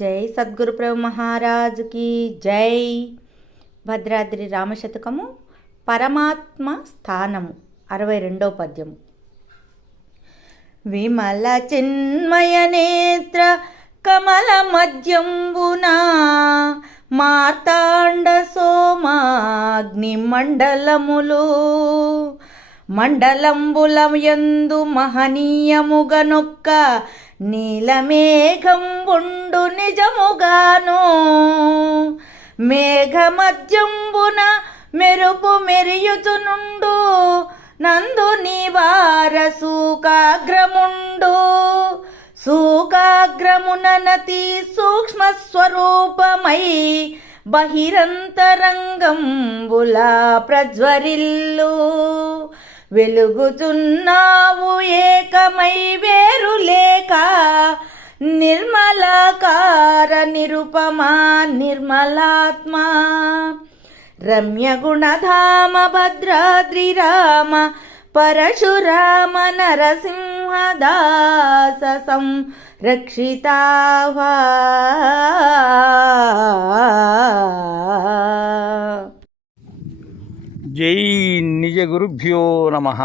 జై సద్గురు ప్రభు మహారాజుకి జై. భద్రాద్రి రామశతకము పరమాత్మ స్థానము 62వ పద్యము. విమల చిన్మయ నేత్ర కమల మధ్యంబున మార్తాండ సోమాగ్ని మండలములు మండలంబులయందు మహనీయముగనొక్క నీలమేఘంబుండు నిజముగాను మేఘమధ్యంబున మెరుపు మెరియుచునుండు నందు నివార సూకాగ్రముండు సూకాగ్రముననతి సూక్ష్మ స్వరూపమై బహిరంతరంగంబులా ప్రజ్వరిల్లు వెలుగుచున్నావు ఏకమై వేరు లేక నిర్మలాకార నిరుపమా నిర్మలాత్మ రమ్య గుణధామ భద్రాద్రి రామ పరశురామ నరసింహదాస సంరక్షితావా. జై నిజ గురుభ్యో నమః.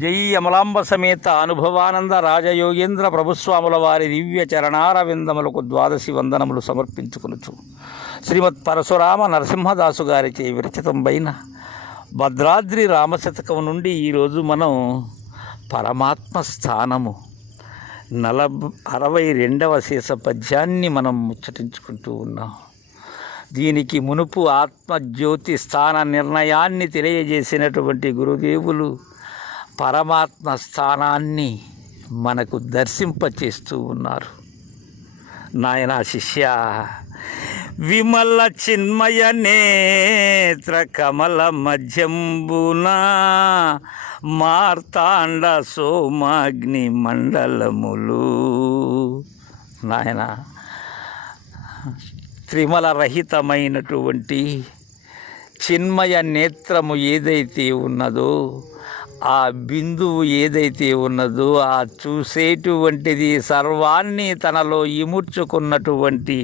జై అమలాంబ సమేత అనుభవానంద రాజయోగేంద్ర ప్రభుస్వాముల వారి దివ్య చరణారవిందములకు ద్వాదశి వందనములు సమర్పించుకొనుచు శ్రీమద్ పరశురామ నరసింహదాసు గారిచే విరచితంపైన భద్రాద్రి రామశతకం నుండి ఈరోజు మనం పరమాత్మ స్థానము 62వ శేష పద్యాన్ని మనం ముచ్చటించుకుంటూ ఉన్నాం. దీనికి మునుపు ఆత్మజ్యోతి స్థాన నిర్ణయాన్ని తెలియజేసినటువంటి గురుదేవులు పరమాత్మ స్థానాన్ని మనకు దర్శింపచేస్తూ ఉన్నారు. నాయనా శిష్య, విమల చిన్మయ నేత్ర కమల మధ్యంబున మార్తాండ సోమాగ్ని మండలములు. నాయన, త్రిమల రహితమైనటువంటి చిన్మయ నేత్రము ఏదైతే ఉన్నదో, ఆ బిందువు ఏదైతే ఉన్నదో, ఆ చూసేటువంటిది సర్వాన్ని తనలో ఇముడ్చుకున్నటువంటి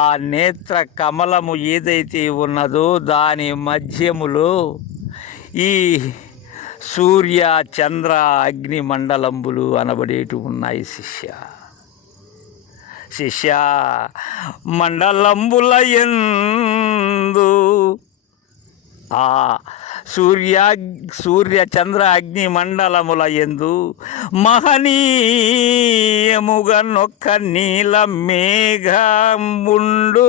ఆ నేత్ర కమలము ఏదైతే ఉన్నదో దాని మధ్యములో ఈ సూర్య చంద్ర అగ్ని మండలంబులు అనబడేటు ఉన్నాయి. శిష్య మండలంబుల యందు ఆ సూర్య చంద్ర అగ్ని మండలముల యందు మహనీయముగా నొక్క నీల మేఘంబుండు.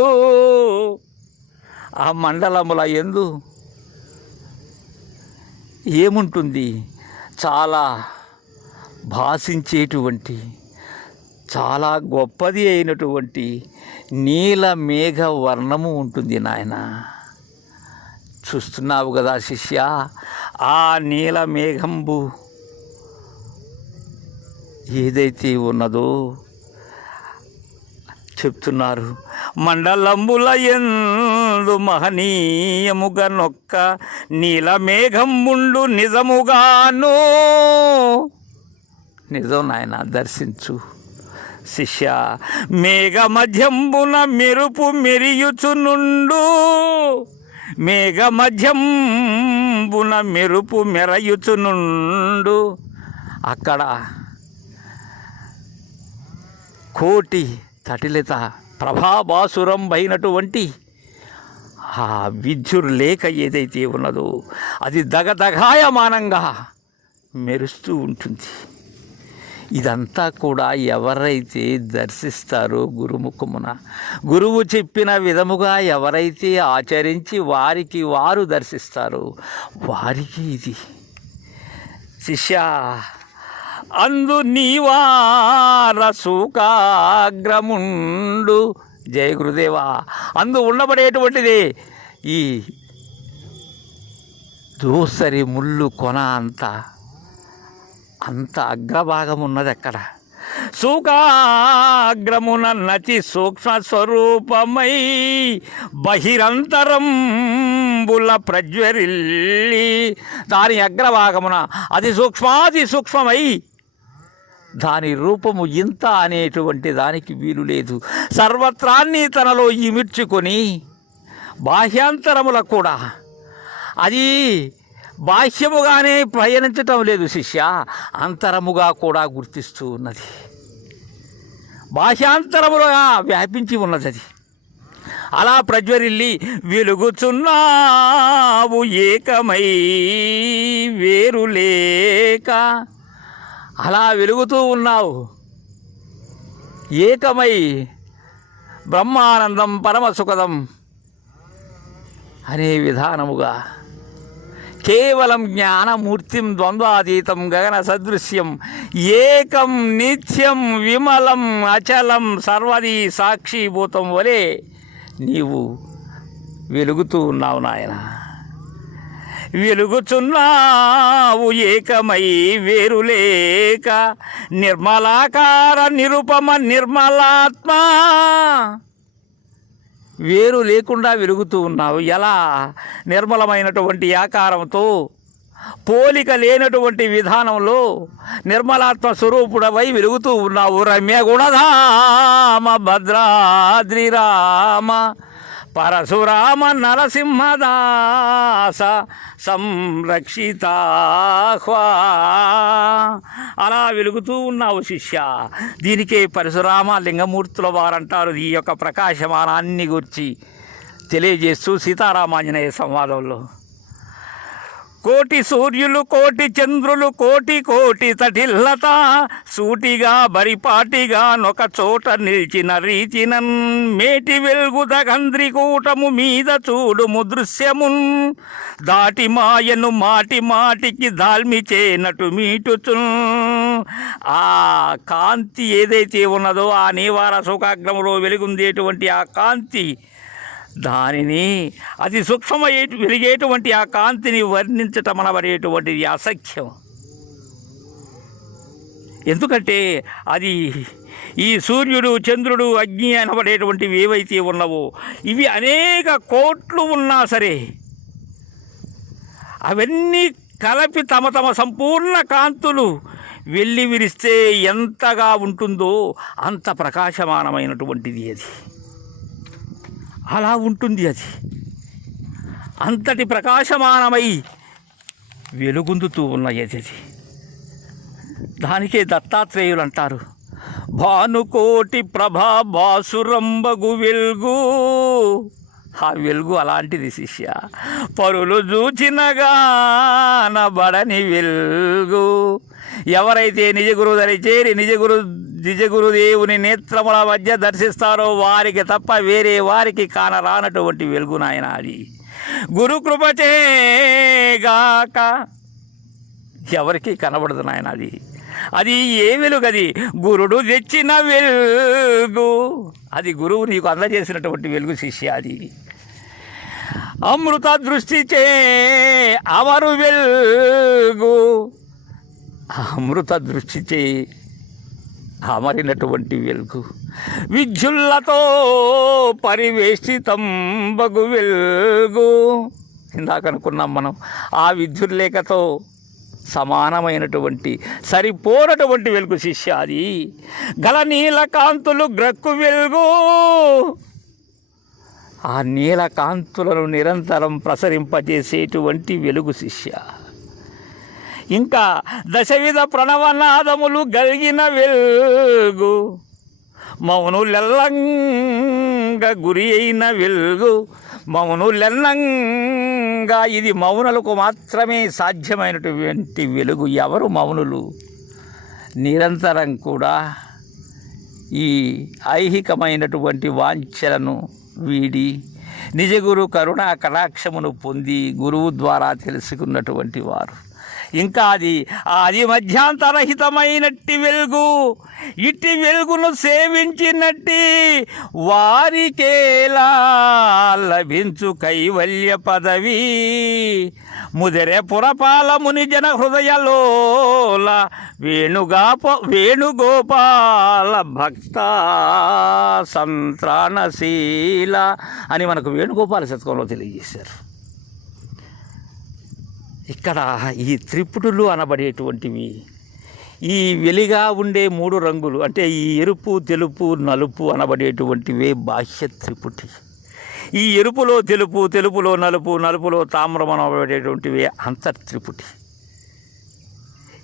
ఆ మండలముల యందు ఏముంటుంది? చాలా భాషించేటువంటి, చాలా గొప్పది అయినటువంటి నీల మేఘ వర్ణము ఉంటుంది. నాయన, చూస్తున్నావు కదా శిష్య, ఆ నీల మేఘంబు ఏదైతే ఉన్నదో చెప్తున్నారు. మండలంబుల యందు మహనీయముగా నొక్క నీల మేఘంబుండు నిజముగాను. నిజం నాయన, దర్శించు శిష్య. మేఘ మధ్యంబున మెరుపు మెరియుచునుండు, మేఘ మధ్యంబున మెరుపు మెరయుచునుండు. అక్కడ కోటి తటిలిత ప్రభాబాసురం అయినటువంటి ఆ విద్యుర్లేఖ ఏదైతే ఉన్నదో అది దగదగాయమానంగా మెరుస్తూ ఉంటుంది. ఇదంతా కూడా ఎవరైతే దర్శిస్తారో గురుముఖమున, గురువు చెప్పిన విధముగా ఎవరైతే ఆచరించి వారికి వారు దర్శిస్తారో వారికి ఇది. శిష్య, అందు నీవార సూకాగ్రముండు. జయ గురుదేవా, అందు ఉండబడేటువంటిది ఈ దూసరి ముళ్ళు కొన అంత అగ్రభాగం ఉన్నది అక్కడ. సూకాగ్రమున నచి సూక్ష్మ స్వరూపమై బహిరంతరంబుల ప్రజ్వరిల్లి, దాని అగ్రభాగమున అతి సూక్ష్మాతి సూక్ష్మమై దాని రూపము ఇంత అనేటువంటి దానికి వీలు లేదు. సర్వత్రాన్ని తనలో ఇమిడ్చుకొని బాహ్యాంతరముల కూడా అది బాహ్యముగానే ప్రయాణించటం లేదు శిష్య, అంతరముగా కూడా గుర్తిస్తూ ఉన్నది. బాహ్యాంతరములుగా వ్యాపించి ఉన్నది అది. అలా ప్రజ్వరిల్లి వెలుగుచున్నావు ఏకమై వేరులేక, అలా వెలుగుతూ ఉన్నావు ఏకమై బ్రహ్మానందం పరమసుఖదం అనే విధానముగా కేవలం జ్ఞానమూర్తిం ద్వంద్వాతీతం గగన సదృశ్యం ఏకం నిత్యం విమలం అచలం సర్వదీ సాక్షిభూతం వలె నీవు వెలుగుతూ ఉన్నావు నాయన. వెలుగుచున్నావు ఏకమై వేరులేక నిర్మలాకార నిరుపమ నిర్మలాత్మ, వేరు లేకుండా వెలుగుతూ ఉన్నావు. ఎలా? నిర్మలమైనటువంటి ఆకారంతో పోలిక లేనటువంటి విధానంలో నిర్మలాత్మ స్వరూపుడవై వెలుగుతూ ఉన్నావు. రమ్య గుణధామ భద్రాద్రిరామ పరశురామ నరసింహదాస సంరక్షితాహ్వా, అలా వెలుగుతూ ఉన్నావు శిష్య. దీనికే పరశురామ లింగమూర్తుల వారంటారు. ఈ యొక్క ప్రకాశమానాన్ని గురించి తెలియజేస్తూ సీతారామాంజనేయ సంవాదంలో కోటి సూర్యులు కోటి చంద్రులు కోటి కోటి తటిల్లత సూటిగా బరిపాటిగా నొక చోట నిలిచిన రీతినన్ మేటి వెల్గుద గంధ్రికూటము మీద చూడుము దృశ్యమున్ దాటి మాయను మాటి మాటికి దాల్మిచేనటు మీటుచున్. ఆ కాంతి ఏదైతే ఉన్నదో ఆ నీవార శోకాగ్రములో వెలుగుందేటువంటి ఆ కాంతి, దానిని అతి సూక్ష్మమయ్యే వెలిగేటువంటి ఆ కాంతిని వర్ణించటం అనబడేటువంటిది అసఖ్యం. ఎందుకంటే అది ఈ సూర్యుడు చంద్రుడు అగ్ని అనబడేటువంటివి ఏవైతే ఉన్నవో ఇవి అనేక కోట్లు ఉన్నా సరే అవన్నీ కలిపి తమ తమ సంపూర్ణ కాంతులు వెళ్ళి విరిస్తే ఎంతగా ఉంటుందో అంత ప్రకాశమానమైనటువంటిది అది. అలా ఉంటుంది అది. అంతటి ప్రకాశమానమై వెలుగొందుతూ ఉన్నది అది. దానికే దత్తాత్రేయులు అంటారు, భానుకోటి ప్రభా బాసురంబగు వెలుగు. ఆ వెలుగు అలాంటిది శిష్య. పరులు చూచినగానబడని వెలుగు. ఎవరైతే నిజ గురుదరి చేరి నిజ గురుదేవుని నేత్రముల మధ్య దర్శిస్తారో వారికి తప్ప వేరే వారికి కానరానటువంటి వెలుగు నాయన అది. గురుకృపచేగాక ఎవరికి కనబడదు నాయన అది. అది ఏ వెలుగు? అది గురుడు తెచ్చిన వెలుగు. అది గురువు నీకు అందజేసినటువంటి వెలుగు శిష్య. అది అమృత దృష్టిచే అవరు వెలుగు. అమృత దృష్టిచే అమరినటువంటి వెలుగు. విద్యుల్లతో పరివేష్టితం బగు వెలుగు. ఇందాక అనుకున్నాం మనం, ఆ విద్యుల్లేఖతో సమానమైనటువంటి సరిపోనటువంటి వెలుగు శిష్య. అది గల నీలకాంతులు గ్రక్కు వెలుగు. ఆ నీలకాంతులను నిరంతరం ప్రసరింపజేసేటువంటి వెలుగు శిష్య. ఇంకా దశవిధ ప్రణవనాదములు గలిగిన వెలుగు. మౌనులెల్లంగా గురి అయిన వెలుగు. మౌనులెల్లంగా ఇది మౌనులకు మాత్రమే సాధ్యమైనటువంటి వెలుగు. ఎవరు మౌనులు? నిరంతరం కూడా ఈ ఐహికమైనటువంటి వాంఛలను వీడి నిజగురు కరుణా కటాక్షమును పొంది గురువు ద్వారా తెలుసుకున్నటువంటి వారు. ఇంకా అది మధ్యాంతరహితమైనట్టి వెలుగు. ఇట్టి వెలుగును సేవించినట్టి వారికేలా లభించు కైవల్య పదవి. ముదిరే పురపాలముని జన హృదయలోల వేణుగోపాల భక్త సంత్రాణశీల అని మనకు వేణుగోపాల శతకంలో తెలియజేశారు. ఇక్కడ ఈ త్రిపుటులు అనబడేటువంటివి ఈ వెలిగా ఉండే 3 రంగులు అంటే ఈ ఎరుపు, తెలుపు, నలుపు అనబడేటువంటివే బాహ్య త్రిపుటి. ఈ ఎరుపులో తెలుపు, తెలుపులో నలుపు, నలుపులో తామ్రం అనబడేటువంటివే అంతర్త్రిపుటి.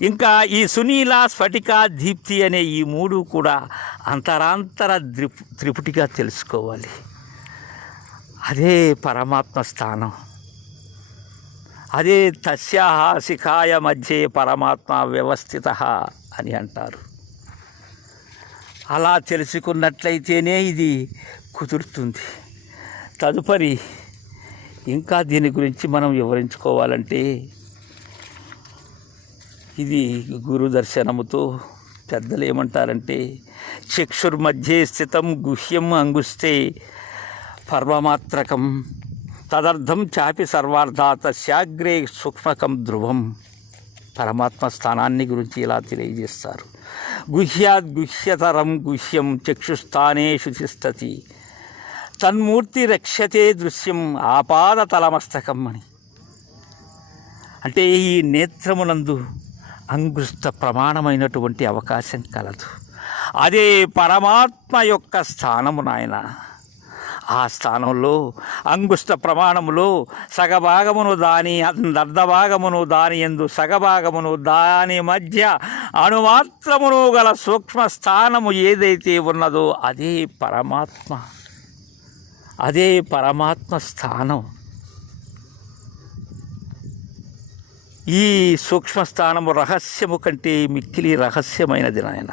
ఇంకా ఈ సునీల, స్ఫటిక, దీప్తి అనే ఈ 3 కూడా అంతరాంతర త్రిపుటిగా తెలుసుకోవాలి. అదే పరమాత్మ స్థానం. అదే తస్యాహ శిఖాయ మధ్యే పరమాత్మ వ్యవస్థిత అని అంటారు. అలా తెలుసుకున్నట్లయితేనే ఇది కుదురుతుంది. తదుపరి ఇంకా దీని గురించి మనం వివరించుకోవాలంటే ఇది గురు దర్శనముతో పెద్దలు ఏమంటారంటే చక్షుర్మధ్యే స్థితం గుహ్యం అంగుస్తే పర్వమాత్రకం తదర్థం చాపి సర్వార్థాత శాగ్రే సూక్ష్మకం ధ్రువం. పరమాత్మ స్థానాన్ని గురించి ఇలా తెలియజేస్తారు. గుహ్యాద్ గుహ్యతరం గుహ్యం చక్షుస్థానే శుచిస్తతి తన్మూర్తి రక్షతే దృశ్యం ఆపాద తలమస్తకం అని. అంటే ఈ నేత్రమునందు అంగుష్ట ప్రమాణమైనటువంటి అవకాశం కలదు. అదే పరమాత్మ యొక్క స్థానము నాయన. ఆ స్థానంలో అంగుష్ట ప్రమాణములో సగభాగమును దాని అర్ధభాగమును దాని యందు సగభాగమును దాని మధ్య అణుమాత్రమును గల సూక్ష్మ స్థానము ఏదైతే ఉన్నదో అదే పరమాత్మ. అదే పరమాత్మ స్థానం. ఈ సూక్ష్మస్థానము రహస్యము కంటే మిక్కిలి రహస్యమైనది నాయన.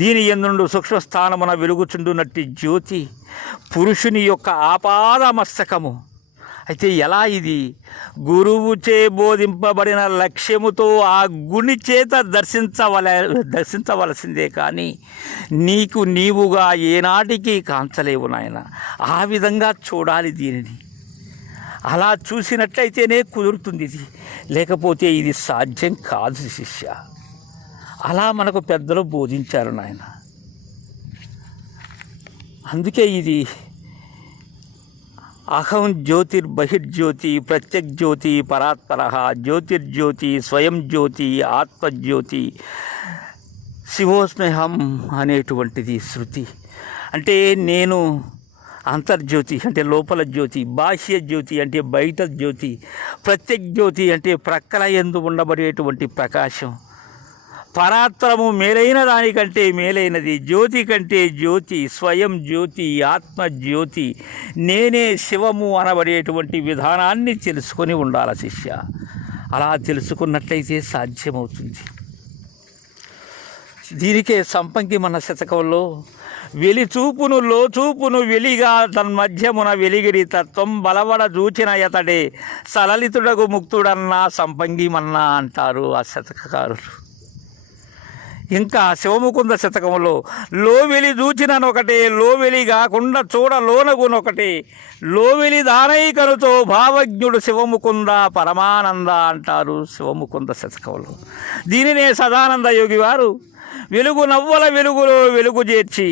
దీని యందు సూక్ష్మస్థానమున వెలుగుచుండునట్టి జ్యోతి పురుషుని యొక్క ఆపాద మస్తకము. అయితే ఎలా ఇది? గురువుచే బోధింపబడిన లక్ష్యముతో ఆ గుణి చేత దర్శించవలసిందే కానీ నీకు నీవుగా ఏనాటికి కాంచలేవు నాయన. ఆ విధంగా చూడాలి దీనిని. అలా చూసినట్లయితేనే కుదురుతుంది ఇది, లేకపోతే ఇది సాధ్యం కాదు శిష్య. అలా మనకు పెద్దలు బోధించారు నాయన. అందుకే ఇది అహం జ్యోతిర్బహిర్జ్యోతి ప్రత్యగ్జ్యోతి పరాత్పర జ్యోతిర్జ్యోతి స్వయం జ్యోతి ఆత్మజ్యోతి శివోస్మ్యహం అనేటువంటిది శృతి. అంటే నేను అంతర్జ్యోతి అంటే లోపల జ్యోతి, బాహ్య జ్యోతి అంటే బయట జ్యోతి, ప్రత్యగ్జ్యోతి అంటే ప్రక్కల యందు ఉండబడేటువంటి ప్రకాశం, పరాత్పరము మేలైన దానికంటే మేలైనది, జ్యోతి కంటే జ్యోతి, స్వయం జ్యోతి, ఆత్మజ్యోతి, నేనే శివము అనబడేటువంటి విధానాన్ని తెలుసుకొని ఉండాలి శిష్య. అలా తెలుసుకున్నట్లయితే సాధ్యమవుతుంది. దీనికే సంపంగి మన శతకంలో వెలిచూపును లోచూపును వెలిగా తన్మధ్యమున వెలిగిరి తత్వం బలవడ చూచిన యతడే సలలితుడగు ముక్తుడన్నా సంపంగి మన్నా అంటారు ఆ శతకకారులు. ఇంకా శివముకుంద శతకంలో లోవెలి దూచిననొకటే లోవెలి కాకుండా చూడలోనగునొకటే లోవెలి దానైకనుతో భావజ్ఞుడు శివముకుంద పరమానంద అంటారు శివముకుంద శతకంలో. దీనినే సదానంద యోగి వారు వెలుగు నవ్వల వెలుగులో వెలుగు చేర్చి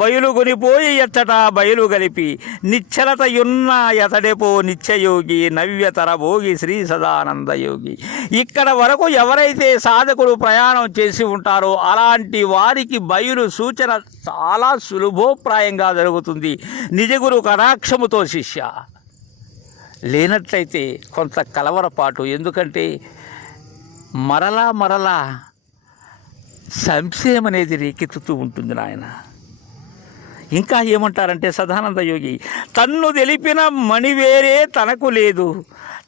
బయలు కొనిపోయి ఎచ్చట బయలు గలిపి నిశ్చలత యున్న ఎతడెపో నిత్యయోగి నవ్యతర భోగి శ్రీ సదానంద యోగి. ఇక్కడ వరకు ఎవరైతే సాధకుడు ప్రయాణం చేసి ఉంటారో అలాంటి వారికి బయలు సూచన చాలా సులభోప్రాయంగా జరుగుతుంది నిజగురు కటాక్షముతో శిష్య. లేనట్లయితే కొంత కలవరపాటు. ఎందుకంటే మరలా సంశయం అనేది రేకెత్తుతూ ఉంటుంది నాయన. ఇంకా ఏమంటారంటే సదానంద యోగి తన్ను తెలిపిన మణివేరే తనకు లేదు,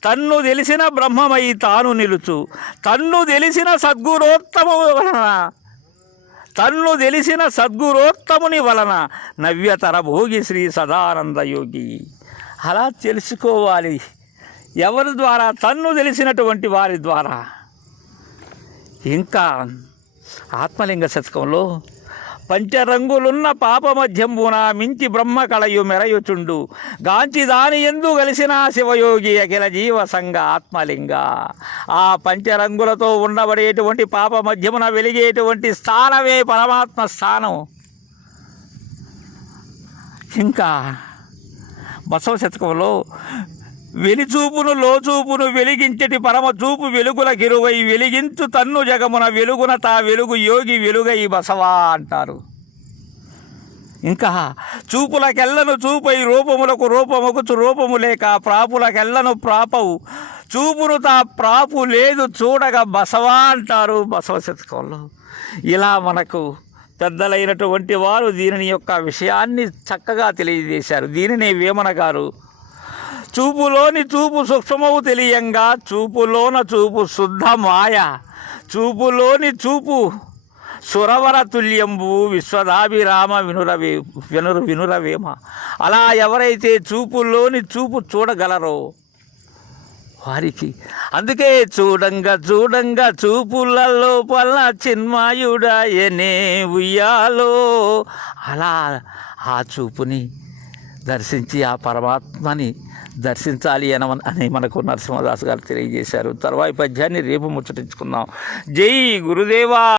తన్ను తెలిసిన బ్రహ్మమై తాను నిలుచు, తన్ను తెలిసిన సద్గురోత్తముని వలన నవ్యతర భోగి శ్రీ సదానంద యోగి. అలా తెలుసుకోవాలి. ఎవరి ద్వారా? తన్ను తెలిసినటువంటి వారి ద్వారా. ఇంకా ఆత్మలింగ శతకంలో పంచరంగులున్న పాప మధ్యంబున మించి బ్రహ్మ కళయు మెరయుచుండు గాంచి దాని ఎందు కలిసిన శివయోగి అఖిల జీవ సంఘ ఆత్మలింగ. ఆ పంచరంగులతో ఉండబడేటువంటి పాప మధ్యమున వెలిగేటువంటి స్థానమే పరమాత్మ స్థానం. ఇంకా బసవ శతకంలో వెలిచూపును లోచూపును వెలిగించటి పరమచూపు వెలుగుల గిరువై వెలిగించు తన్ను జగమున వెలుగున తా వెలుగు యోగి వెలుగై బసవా అంటారు. ఇంకా చూపులకెల్లను చూపై రూపములకు రూపముకుచు రూపము లేక ప్రాపులకెల్లను ప్రాపవు చూపును తా ప్రాపు లేదు చూడగా బసవా అంటారు బసవ శతకంలో. ఇలా మనకు పెద్దలైనటువంటి వారు దీనిని యొక్క విషయాన్ని చక్కగా తెలియజేశారు. దీనిని వేమన గారు చూపులోని చూపు సూక్ష్మము తెలియంగా చూపులోన చూపు శుద్ధ మాయ చూపులోని చూపు సురవర తుల్యంబు విశ్వదాభిరామ వినురవేమ. అలా ఎవరైతే చూపులోని చూపు చూడగలరో వారికి అందుకే చూడంగా చూడంగా చూపుల లోపల చిన్మాయుడయనే ఉయ్యాలో. అలా ఆ చూపుని దర్శించి ఆ పరమాత్మని దర్శించాలి అని మనకు నరసింహదాస్ గారు తెలియజేశారు. తర్వాయి పద్యాన్ని రేపు ముచ్చటించుకుందాం. జై గురుదేవా.